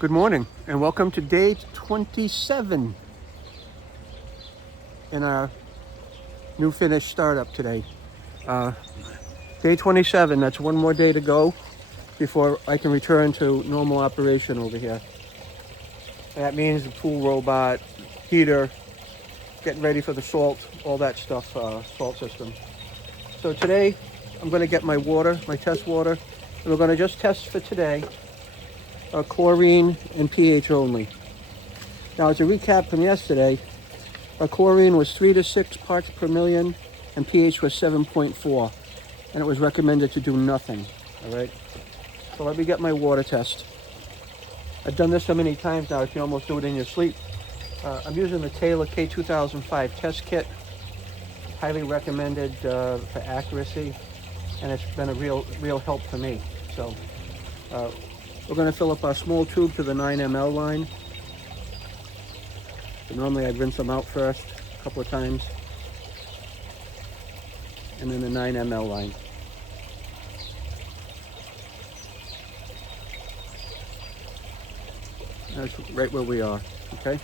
Good morning and welcome to day 27 in our new finish startup today. Day 27, that's one more day to go before I can return to normal operation over here. And that means the pool robot, heater, getting ready for the salt, all that stuff, salt system. So today I'm going to get my water, my test water, and we're going to just test for today. Chlorine and pH only. Now, as a recap from yesterday, chlorine was 3 to 6 parts per million and pH was 7.4, and it was recommended to do nothing. All right, so let me get my water test. I've done this so many times now, you can almost do it in your sleep. I'm using the Taylor K2005 test kit, highly recommended for accuracy, and it's been a real help for me. So we're going to fill up our small tube to the 9 ml line. So normally I'd rinse them out first a couple of times, and then the 9 ml line. That's right where we are, okay?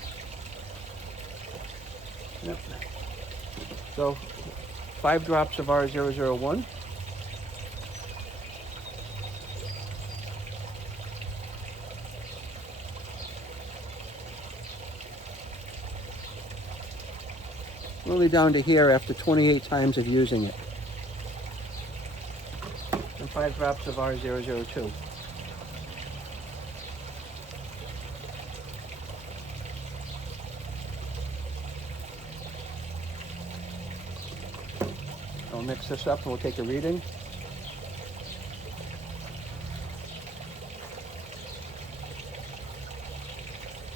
Yep. So 5 drops of R001. Only down to here after 28 times of using it. And 5 drops of R002. I'll mix this up and we'll take a reading.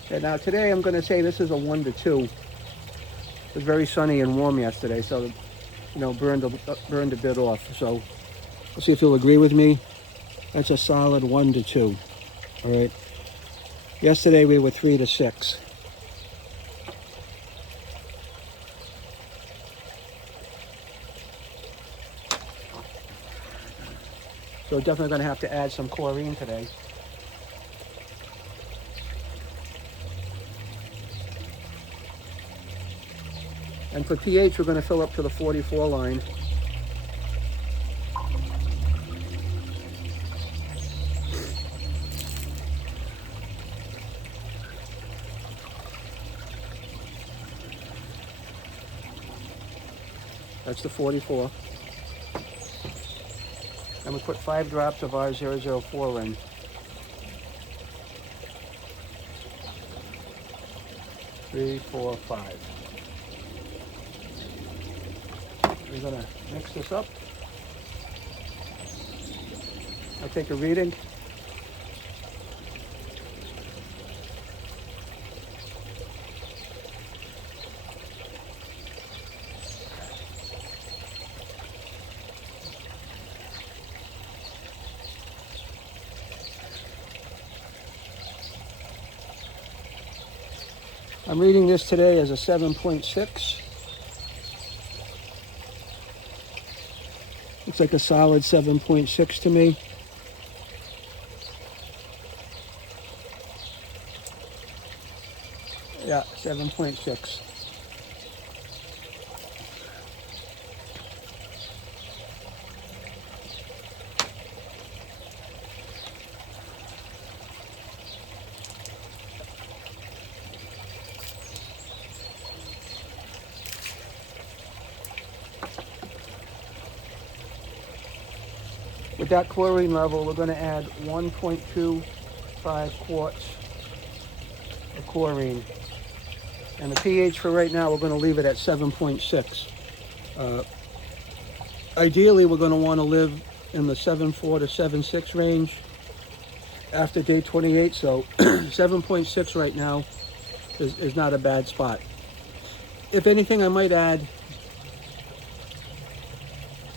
Okay, now today I'm going to say this is a 1 to 2. It was very sunny and warm yesterday, so burned a bit off. So let's see if you'll agree with me. That's a solid 1 to 2. All right. Yesterday we were 3 to 6. So definitely going to have to add some chlorine today. And for pH, we're going to fill up to the 44 line. That's the 44. And we put 5 drops of R004 in. Three, 4, 5. We're going to mix this up. I'll take a reading. I'm reading this today as a 7.6. Looks like a solid 7.6 to me. Yeah, 7.6. With that chlorine level, we're going to add 1.25 quarts of chlorine. And the pH for right now, we're going to leave it at 7.6. Ideally, we're going to want to live in the 7.4 to 7.6 range after day 28. So 7.6 right now is not a bad spot. If anything, I might add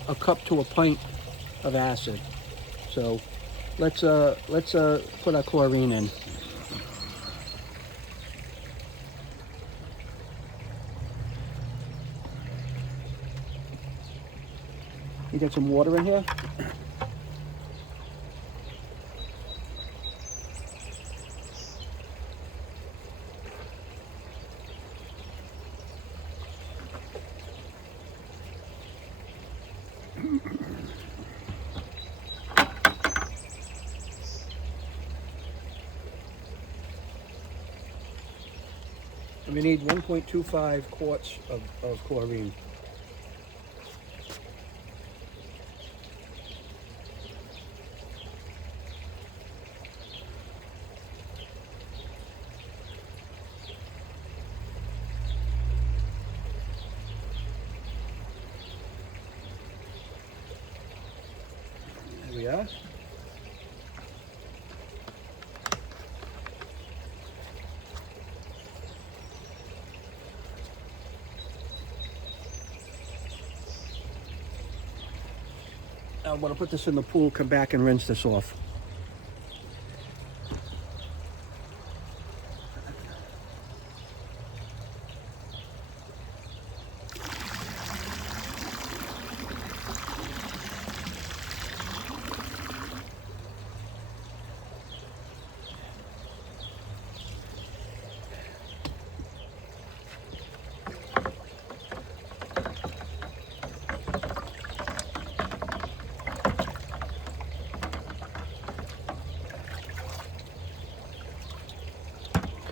a cup to a pint of acid. So let's put our chlorine in. You get some water in here. And we need 1.25 quarts of chlorine. There we are. I'm going to put this in the pool, come back and rinse this off.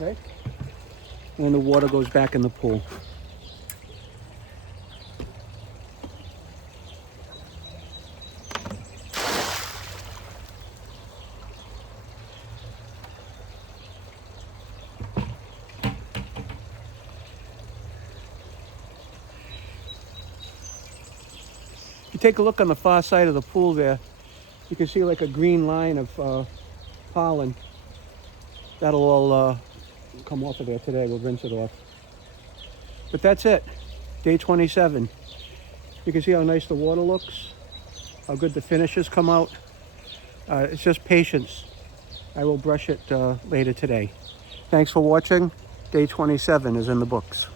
Okay, and then the water goes back in the pool. If you take a look on the far side of the pool there, you can see like a green line of pollen. That'll all come off of there today. We'll rinse it off. But that's it. Day 27. You can see how nice the water looks, how good the finishes come out. It's just patience. I will brush it later today. Thanks for watching. Day 27 is in the books.